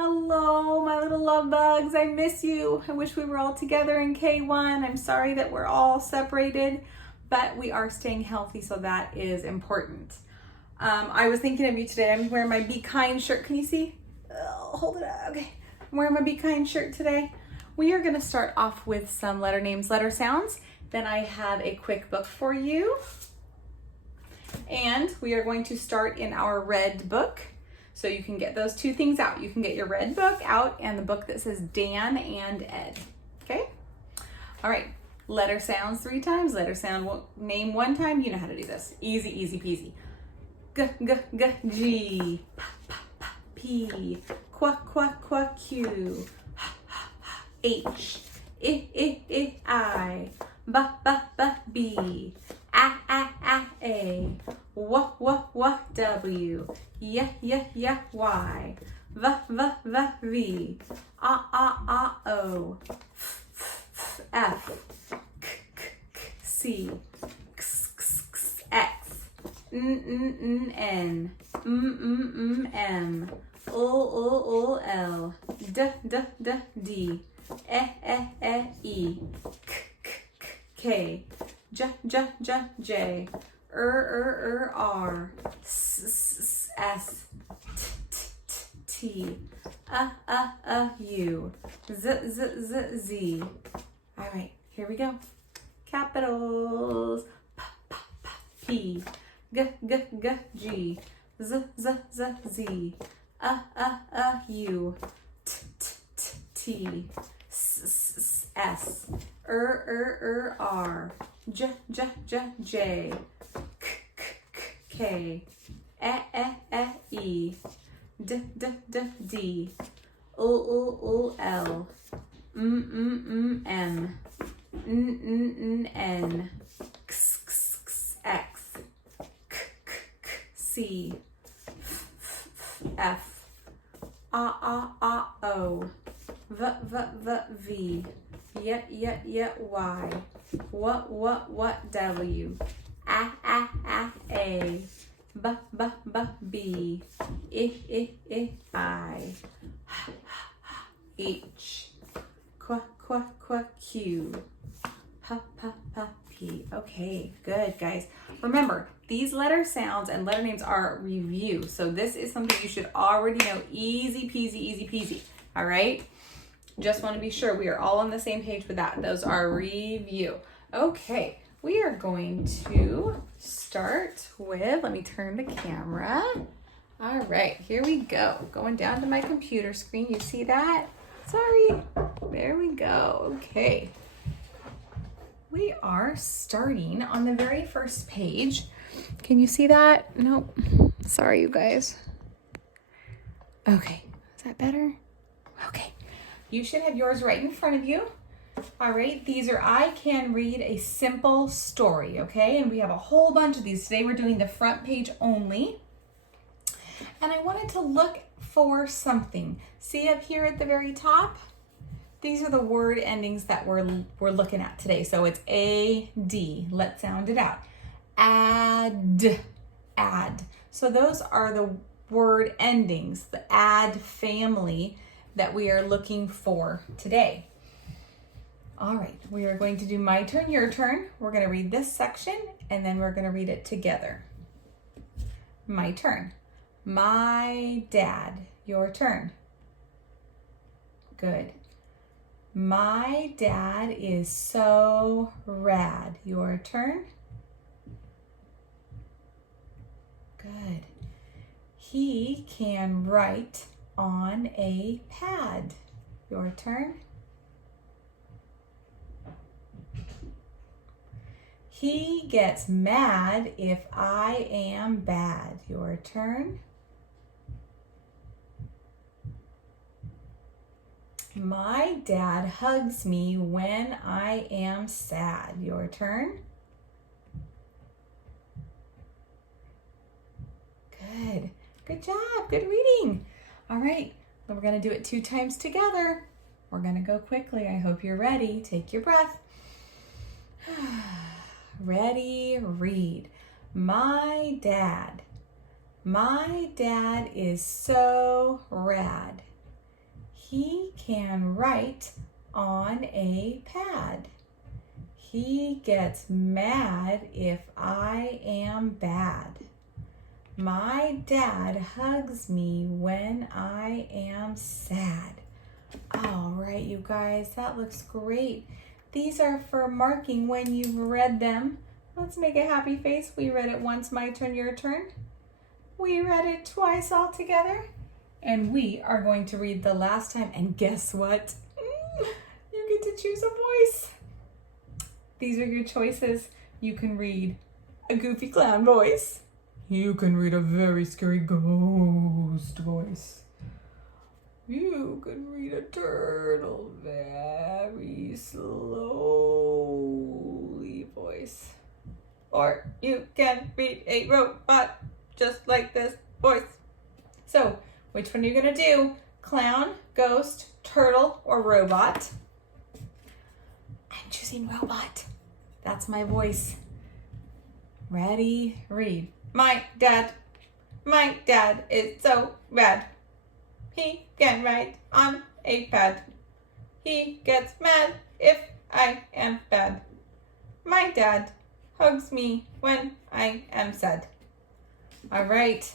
Hello, my little love bugs. I miss you. I wish we were all together in K1. I'm sorry that we're all separated, but we are staying healthy, so that is important. I was thinking of you today. I'm wearing my Be Kind shirt. Can you see? Oh, hold it up. Okay. I'm wearing my Be Kind shirt today. We are going to start off with some letter names, letter sounds. Then I have a quick book for you. And we are going to start in our red book. So you can get those two things out. You can get your red book out and the book that says Dan and Ed. Okay? All right. Letter sounds 3 times. Letter sound name 1 time. You know how to do this. Easy, easy peasy. G, g, g, G. P, p, p, P. Qu, qu, qu, Q. H. I, I. B, b, b, B. A. W, W. Y, Y. V, V. O. F. C. X. N. M. L. D. E. K. J. R. S. T. U. Z. All right, here we go. Capitals. P. G. G. Z. Z. U. T. S. R. J. K. E. D. D. L. M. N. X. C. F. O. V. Y. What W. A. B. I. H. Q. P. Okay, good, guys. Remember, these letter sounds and letter names are review. So this is something you should already know. Easy peasy, easy peasy. All right? Just want to be sure we are all on the same page with that. Those are review. Okay, we are going to start with, let me turn the camera. All right, here we go. Going down to my computer screen. You see that? Sorry. There we go. Okay. We are starting on the very first page. Can you see that? Nope. Sorry, you guys. Okay. Is that better? Okay. You should have yours right in front of you. All right. These are I Can Read a Simple Story. Okay. And we have a whole bunch of these. Today we're doing the front page only. And I wanted to look for something. See up here at the very top? These are the word endings that we're looking at today. So it's A-D. Let's sound it out. Add. So those are the word endings, the add family that we are looking for today. All right, we are going to do my turn, your turn. We're going to read this section and then we're going to read it together. My turn. My dad. Your turn. Good. My dad is so rad. Your turn. Good. He can write on a pad. Your turn. He gets mad if I am bad. Your turn. My dad hugs me when I am sad. Your turn. Good. Good job. Good reading. All right. We're going to do it 2 times together. We're going to go quickly. I hope you're ready. Take your breath. Ready, read. My dad. My dad is so rad. He can write on a pad. He gets mad if I am bad. My dad hugs me when I am sad. All right, you guys, that looks great. These are for marking when you've read them. Let's make a happy face. We read it once, my turn, your turn. We read it twice all together. And we are going to read the last time. And guess what? You get to choose a voice. These are your choices. You can read a goofy clown voice. You can read a very scary ghost voice. You can read a turtle very slowly voice. Or you can read a robot just like this voice. So, which one are you going to do? Clown, ghost, turtle, or robot? I'm choosing robot. That's my voice. Ready? Read. My dad is so bad. He can write on a pad. He gets mad if I am bad. My dad hugs me when I am sad. All right.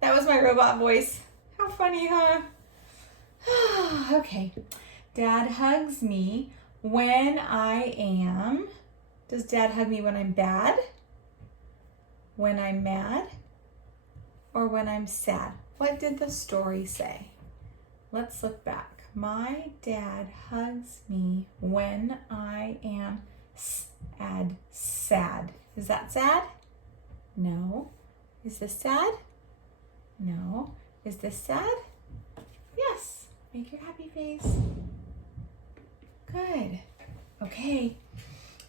That was my robot voice. How funny, huh? Okay. Dad hugs me when I am... Does Dad hug me when I'm bad? When I'm mad? Or when I'm sad? What did the story say? Let's look back. My dad hugs me when I am sad. Is that sad? No. Is this sad? No. Is this sad? Yes. Make your happy face. Good. Okay.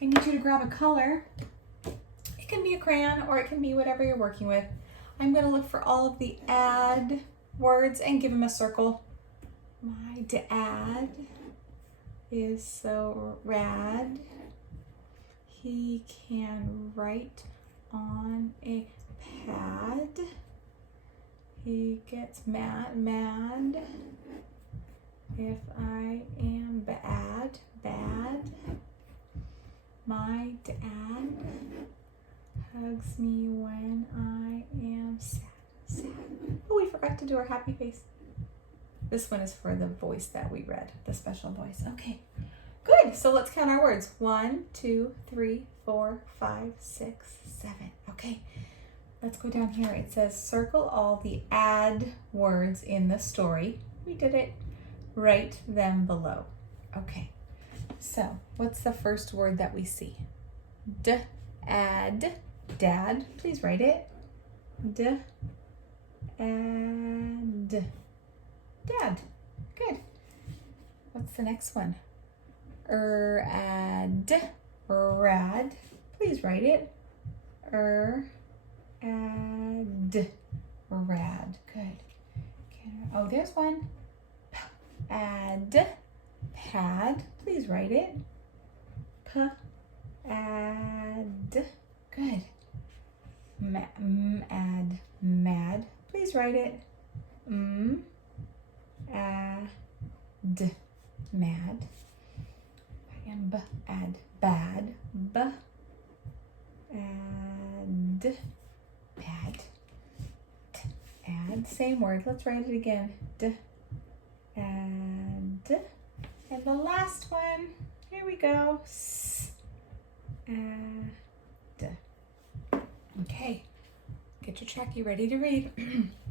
I need you to grab a color. It can be a crayon or it can be whatever you're working with. I'm going to look for all of the add words and give them a circle. My dad is so rad. He can write on a pad. He gets mad if I am bad. My dad hugs me when I am sad. Oh, we forgot to do our happy face. This one is for the voice that we read, the special voice. Okay, good. So let's count our words. 1, 2, 3, 4, 5, 6, 7. Okay, let's go down here. It says circle all the add words in the story. We did it. Write them below. Okay, so what's the first word that we see? Add. Dad, please write it. Add. Dad. Good. What's the next one? Add. Rad. Please write it. Add. Rad. Good. Oh, there's one. Add. Pad. Please write it. Add. Good. Add. Mad. Please write it. Add. Mad. And add. Bad. Add. Bad. Add. Same word. Let's write it again. Add. And the last one. Here we go. Add. Okay. Get your Trekkie ready to read.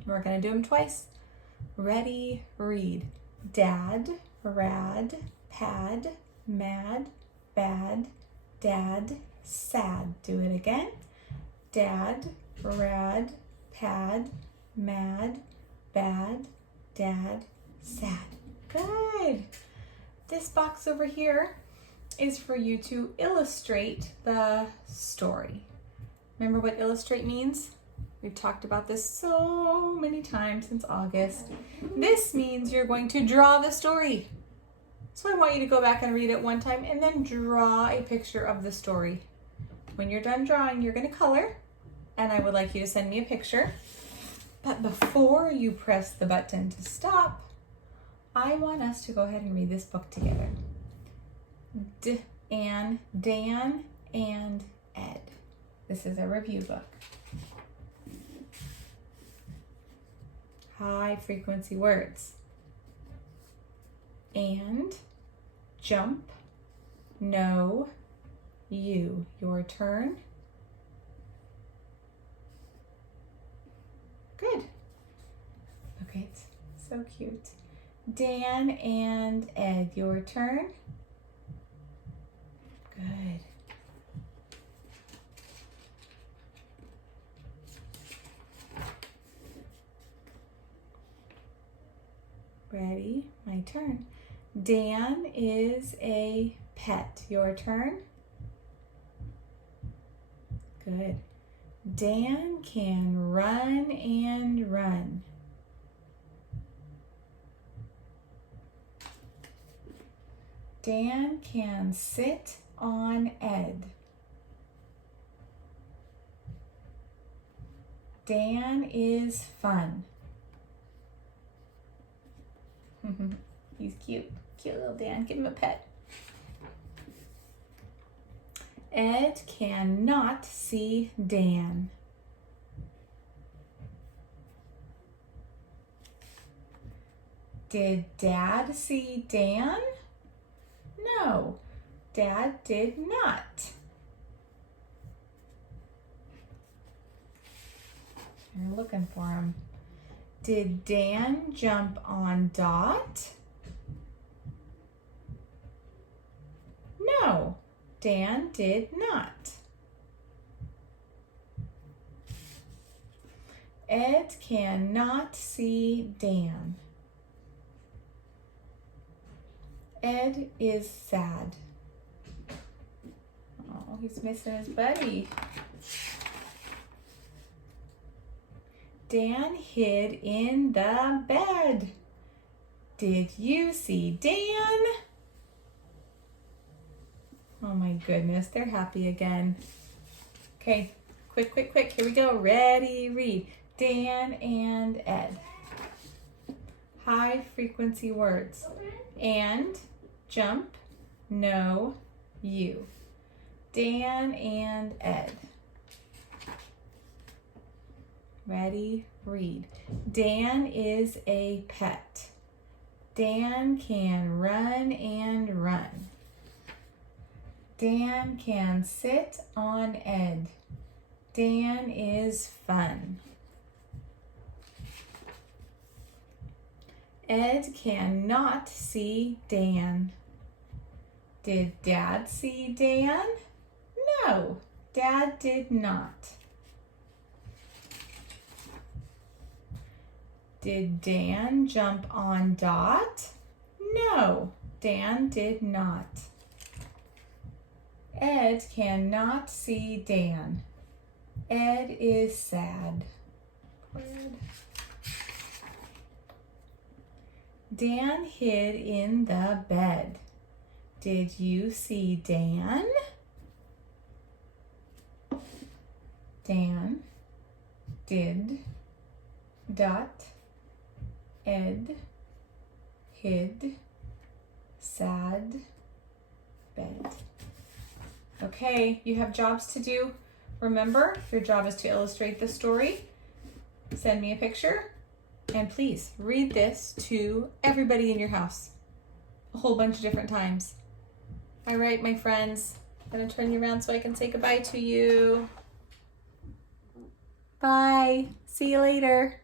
We're going to do them twice. Ready, read. Dad, rad, pad, mad, bad, dad, sad. Do it again. Dad, rad, pad, mad, bad, dad, sad. Good. This box over here is for you to illustrate the story. Remember what illustrate means? We've talked about this so many times since August. This means you're going to draw the story. So I want you to go back and read it one time and then draw a picture of the story. When you're done drawing, you're going to color, and I would like you to send me a picture. But before you press the button to stop, I want us to go ahead and read this book together. Dan and Ed. This is a review book. High frequency words. And, jump, no, you. Your turn. Good. Okay, it's so cute. Dan and Ed, your turn. Good. Ready? My turn. Dan is a pet. Your turn. Good. Dan can run and run. Dan can sit on Ed. Dan is fun. He's cute. Cute little Dan. Give him a pet. Ed cannot see Dan. Did Dad see Dan? No, Dad did not. You're looking for him. Did Dan jump on Dot? No, Dan did not. Ed cannot see Dan. Ed is sad. Oh, he's missing his buddy. Dan hid in the bed. Did you see Dan? Oh my goodness, they're happy again. Okay, quick. Here we go. Ready, read. Dan and Ed. High frequency words. And, jump, no, you. Dan and Ed. Ready, read. Dan is a pet. Dan can run and run. Dan can sit on Ed. Dan is fun. Ed cannot see Dan. Did Dad see Dan? No, Dad did not. Did Dan jump on Dot? No, Dan did not. Ed cannot see Dan. Ed is sad. Ed. Dan hid in the bed. Did you see Dan? Dan did Dot Ed hid sad bed. Okay, you have jobs to do. Remember, your job is to illustrate the story. Send me a picture. And please read this to everybody in your house a whole bunch of different times. All right, my friends, I'm going to turn you around so I can say goodbye to you. Bye. See you later.